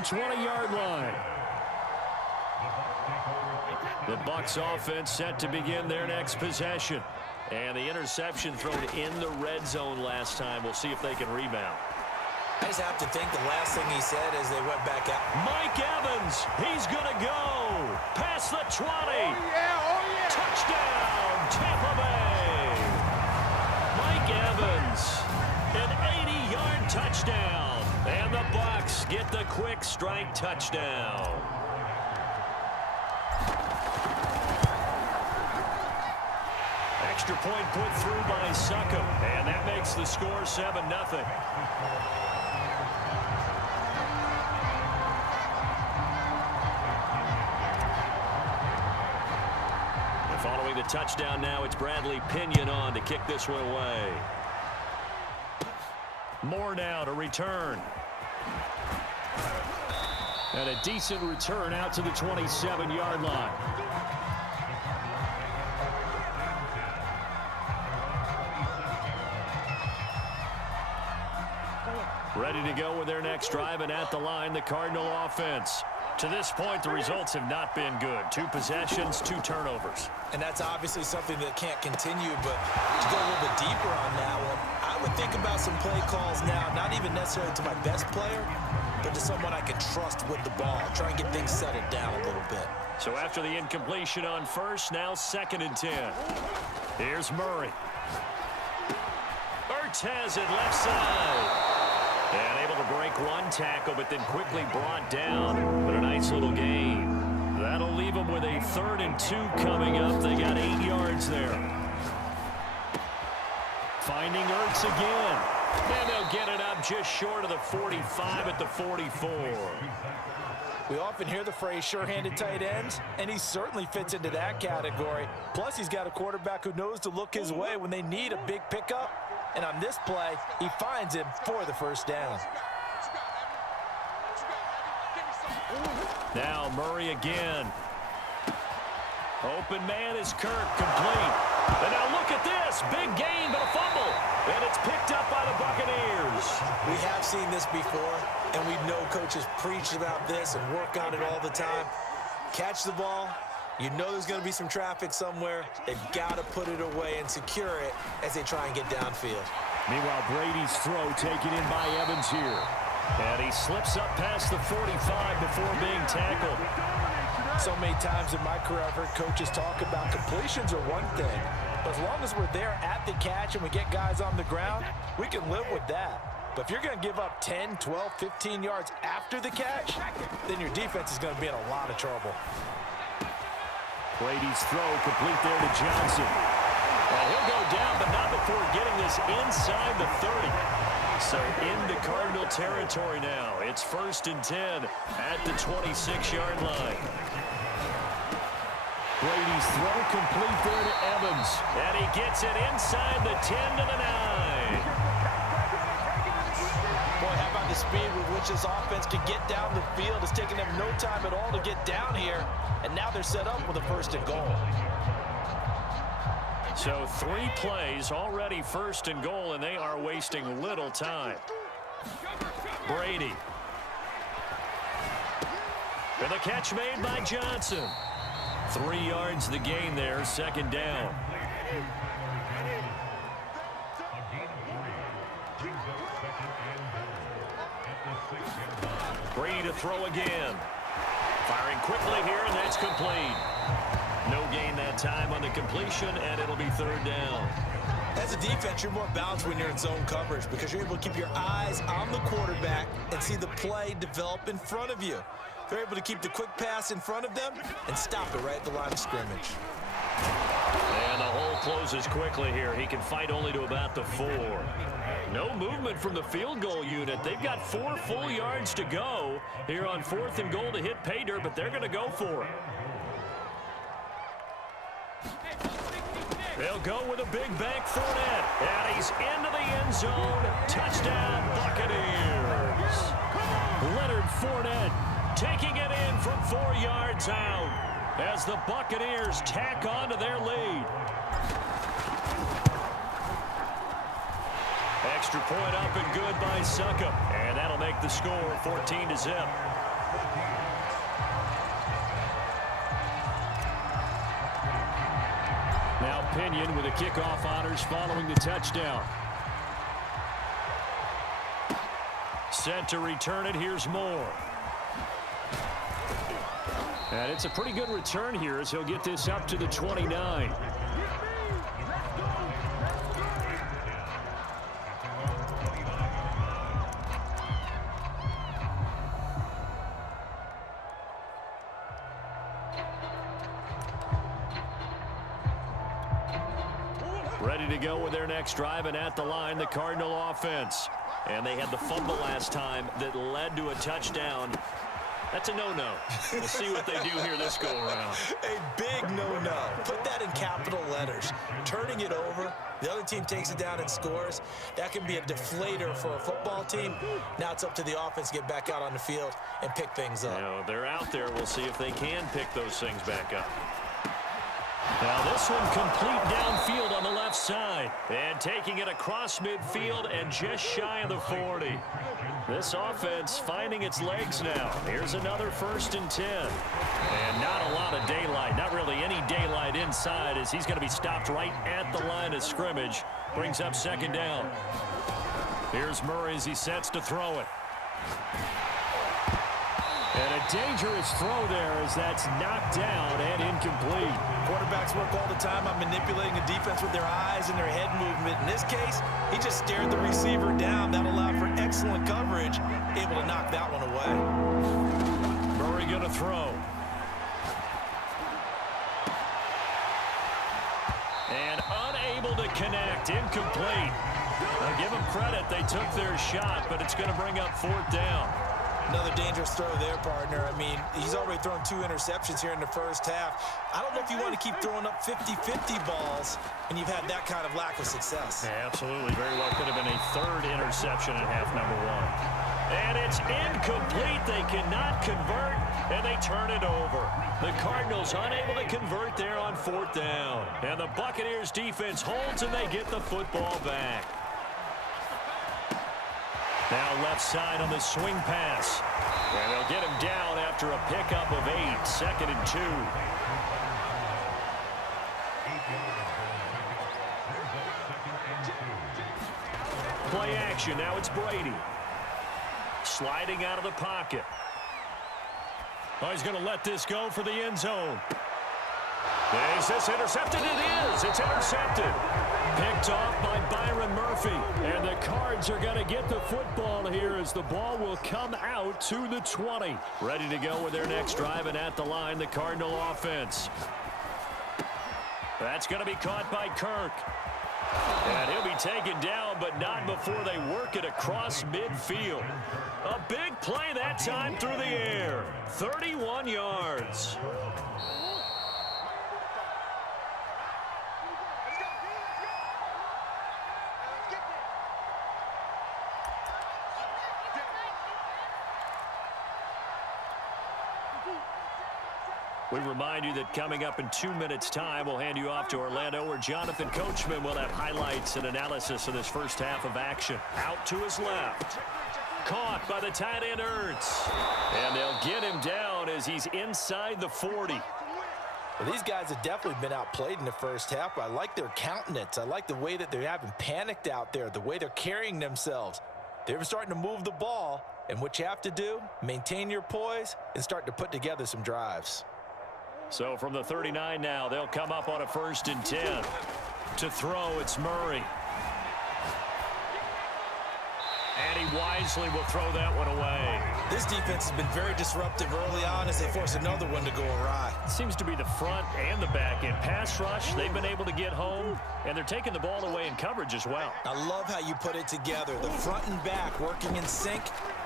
own 20-yard line. The Bucs offense set to begin their next possession. And the interception thrown in the red zone last time. We'll see if they can rebound. I just have to think the last thing he said as they went back out. Mike Evans, he's going to go. Past the 20. Oh, yeah, oh, yeah. Touchdown, Tampa Bay. Mike Evans, an 80-yard touchdown. And the Bucs get the quick strike touchdown. Extra point put through by Succop, and that makes the score 7-0. Following the touchdown now, it's Bradley Pinion on to kick this one away. Moore now to return. And a decent return out to the 27-yard line. Ready to go with their next drive, and at the line, the Cardinal offense. To this point, the results have not been good. 2 possessions, 2 turnovers. And that's obviously something that can't continue, but to go a little bit deeper on that one, I would think about some play calls now, not even necessarily to my best player, but to someone I can trust with the ball. Try and get things settled down a little bit. So after the incompletion on first, now 2nd and 10. Here's Murray. Ertz has it left side. And able to break one tackle, but then quickly brought down. But a nice little gain. That'll leave them with a 3rd and 2 coming up. They got 8 yards there. Finding Ertz again. And they'll get it up just short of the 45 at the 44. We often hear the phrase sure-handed tight ends, and he certainly fits into that category. Plus, he's got a quarterback who knows to look his way when they need a big pickup. And on this play, he finds him for the first down. Now Murray again. Open man is Kirk, complete. And now look at this. Big gain, but a fumble. And it's picked up by the Buccaneers. We have seen this before, and we know coaches preach about this and work on it all the time. Catch the ball. You know there's going to be some traffic somewhere. They've got to put it away and secure it as they try and get downfield. Meanwhile, Brady's throw taken in by Evans here. And he slips up past the 45 before being tackled. So many times in my career, I've heard coaches talk about completions are one thing. But as long as we're there at the catch and we get guys on the ground, we can live with that. But if you're going to give up 10, 12, 15 yards after the catch, then your defense is going to be in a lot of trouble. Brady's throw complete there to Johnson. And he'll go down, but not before getting this inside the 30. So into Cardinal territory now. It's 1st and 10 at the 26-yard line. Brady's throw complete there to Evans. And he gets it inside the 10 to the 9. Boy, how about the speed with which this offense can get down the field? It's taking them no time at all to get down here. And now they're set up with a 1st and goal. So 3 plays, already 1st and goal, and they are wasting little time. Brady. And the catch made by Johnson. 3 yards the gain there, 2nd down. Brady to throw again. Firing quickly here, and that's complete. No gain that time on the completion, and it'll be 3rd down. As a defense, you're more balanced when you're in zone coverage because you're able to keep your eyes on the quarterback and see the play develop in front of you. They're able to keep the quick pass in front of them and stop it right at the line of scrimmage. And the hole closes quickly here. He can fight only to about the 4. No movement from the field goal unit. They've got 4 full yards to go here on 4th and goal to hit pay dirt, but they're going to go for it. They'll go with a big bank Fournette. And he's into the end zone. Touchdown, Buccaneers. Leonard Fournette taking it in from 4 yards out as the Buccaneers tack on to their lead. Extra point up and good by Succop. And that'll make the score 14-0. Pinion with the kickoff honors following the touchdown. Set to return it. Here's Moore. And it's a pretty good return here as he'll get this up to the 29. Ready to go with their next drive, and at the line, the Cardinal offense. And they had the fumble last time that led to a touchdown. That's a no-no. We'll see what they do here this go-around. A big no-no. Put that in capital letters. Turning it over, the other team takes it down and scores. That can be a deflator for a football team. Now it's up to the offense to get back out on the field and pick things up. You know, they're out there. We'll see if they can pick those things back up. Now this one complete downfield on the left side. And taking it across midfield and just shy of the 40. This offense finding its legs now. Here's another 1st and 10. And not a lot of daylight. Not really any daylight inside as he's going to be stopped right at the line of scrimmage. Brings up 2nd down. Here's Murray as he sets to throw it. And a dangerous throw there as that's knocked down and incomplete. Quarterbacks work all the time on manipulating the defense with their eyes and their head movement. In this case, he just stared the receiver down. That allowed for excellent coverage, able to knock that one away. Murray going to throw. And unable to connect, incomplete. Now give them credit, they took their shot, but it's going to bring up 4th down. Another dangerous throw there, partner. I mean, he's already thrown 2 interceptions here in the first half. I don't know if you want to keep throwing up 50-50 balls and you've had that kind of lack of success. Yeah, absolutely. Very well could have been a 3rd interception in half number 1. And it's incomplete. They cannot convert, and they turn it over. The Cardinals unable to convert there on 4th down. And the Buccaneers defense holds, and they get the football back. Now left side on the swing pass. And they'll get him down after a pickup of 8. 2nd and 2. Play action. Now it's Brady. Sliding out of the pocket. Oh, he's going to let this go for the end zone. Is this intercepted? It is. It's intercepted. Picked off by Byron Murphy. And the Cards are going to get the football here as the ball will come out to the 20. Ready to go with their next drive, and at the line, the Cardinal offense. That's going to be caught by Kirk. And he'll be taken down, but not before they work it across midfield. A big play that time through the air. 31 yards. We remind you that coming up in 2 minutes' time, we'll hand you off to Orlando, where Jonathan Coachman will have highlights and analysis of this first half of action. Out to his left. Caught by the tight end Ertz. And they'll get him down as he's inside the 40. Well, these guys have definitely been outplayed in the first half. I like their countenance. I like the way that they haven't panicked out there, the way they're carrying themselves. They're starting to move the ball, and what you have to do, maintain your poise and start to put together some drives. So from the 39 now, they'll come up on a 1st and 10. To throw, it's Murray. And he wisely will throw that one away. This defense has been very disruptive early on as they force another one to go awry. It seems to be the front and the back end. Pass rush, they've been able to get home, and they're taking the ball away in coverage as well. I love how you put it together. The front and back working in sync,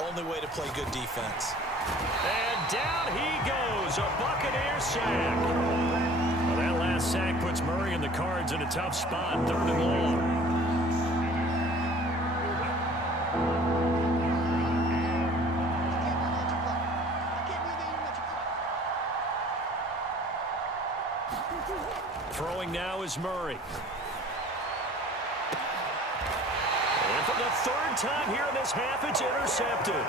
only way to play good defense. And down he goes, a Buccaneer sack. Well, that last sack puts Murray and the Cards in a tough spot, 3rd and long. Throwing now is Murray. And for the 3rd time here in this half, it's intercepted.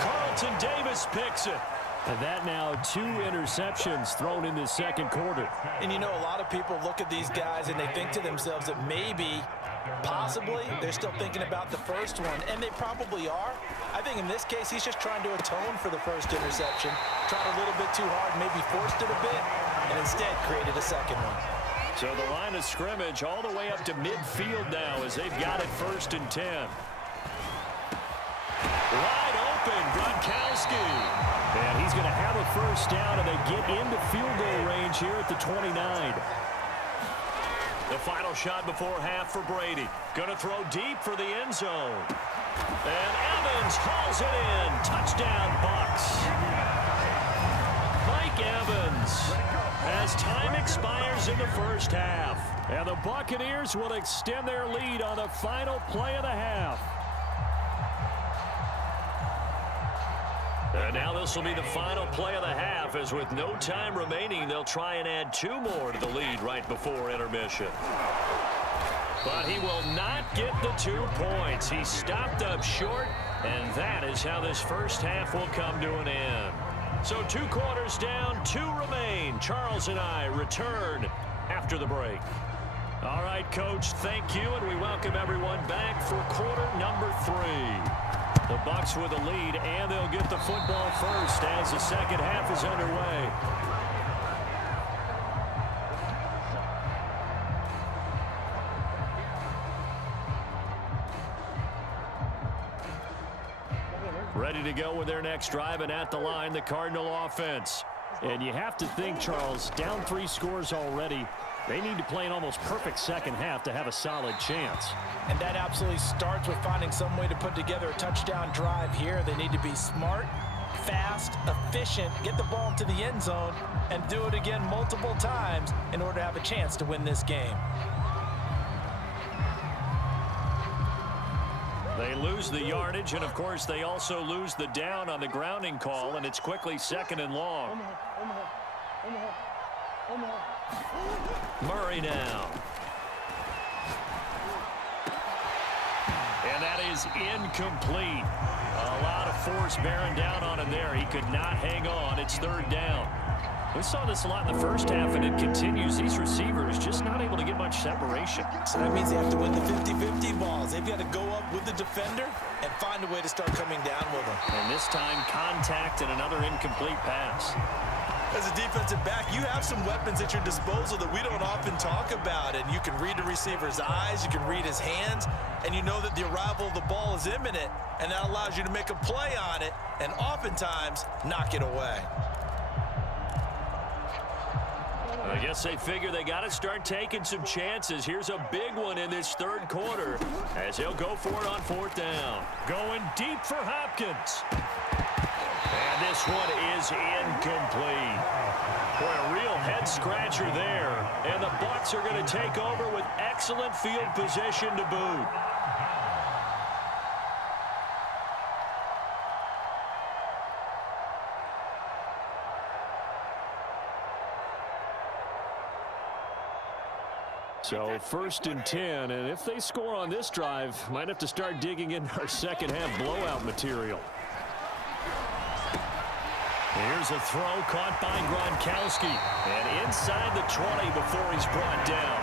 Carlton Davis picks it. And that now 2 interceptions thrown in the second quarter. And you know, a lot of people look at these guys and they think to themselves that maybe, possibly, they're still thinking about the first one, and they probably are. I think in this case, he's just trying to atone for the first interception, tried a little bit too hard, maybe forced it a bit, and instead created a second one. So the line of scrimmage all the way up to midfield now as they've got it 1st and 10. Wide open, Gronkowski. And he's going to have a first down, and they get into field goal range here at the 29. The final shot before half for Brady. Going to throw deep for the end zone. And Evans hauls it in. Touchdown, Bucs. Mike Evans, as time expires in the first half. And the Buccaneers will extend their lead on the final play of the half. And now this will be the final play of the half, as with no time remaining, they'll try and add 2 more to the lead right before intermission. But he will not get the 2 points. He stopped up short, and that is how this first half will come to an end. So 2 quarters down, 2 remain. Charles and I return after the break. All right, Coach, thank you, and we welcome everyone back for quarter number 3. The Bucs with the lead, and they'll get the football first as the second half is underway. Ready to go with their next drive, and at the line, the Cardinal offense. And you have to think, Charles, down 3 scores already. They need to play an almost perfect second half to have a solid chance. And that absolutely starts with finding some way to put together a touchdown drive here. They need to be smart, fast, efficient, get the ball into the end zone, and do it again multiple times in order to have a chance to win this game. They lose the yardage, and of course they also lose the down on the grounding call, and it's quickly 2nd and long. Murray now. And that is incomplete. A lot of force bearing down on him there. He could not hang on. It's 3rd down. We saw this a lot in the first half, and it continues. These receivers just not able to get much separation. So that means they have to win the 50-50 balls. They've got to go up with the defender and find a way to start coming down with them. And this time, contact and another incomplete pass. As a defensive back, you have some weapons at your disposal that we don't often talk about. And you can read the receiver's eyes, you can read his hands, and you know that the arrival of the ball is imminent, and that allows you to make a play on it and oftentimes knock it away. I guess they figure they got to start taking some chances. Here's a big one in this 3rd quarter as they'll go for it on 4th down. Going deep for Hopkins. And this one is incomplete. Boy, a real head-scratcher there. And the Bucs are going to take over with excellent field position to boot. So 1st and 10, and if they score on this drive, might have to start digging into our second half blowout material. Here's a throw caught by Gronkowski, and inside the 20 before he's brought down.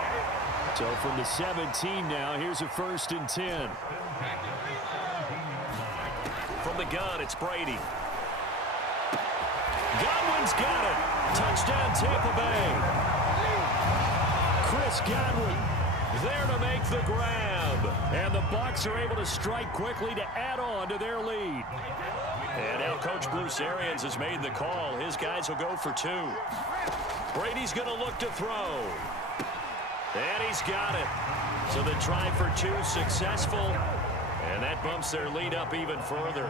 So from the 17 now, here's a 1st and 10. From the gun, it's Brady. Godwin's got it. Touchdown, Tampa Bay. Chris Godwin there to make the grab. And the Bucs are able to strike quickly to add on to their lead. And now Coach Bruce Arians has made the call. His guys will go for 2. Brady's going to look to throw. And he's got it. So the try for 2 successful. And that bumps their lead up even further.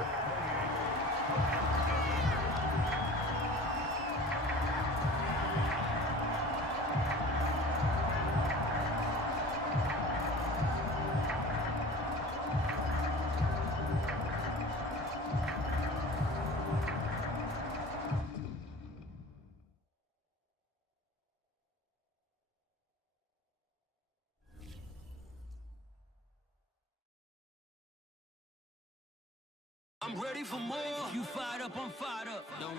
I'm ready for more. You fired up, I'm fired up. Don't run.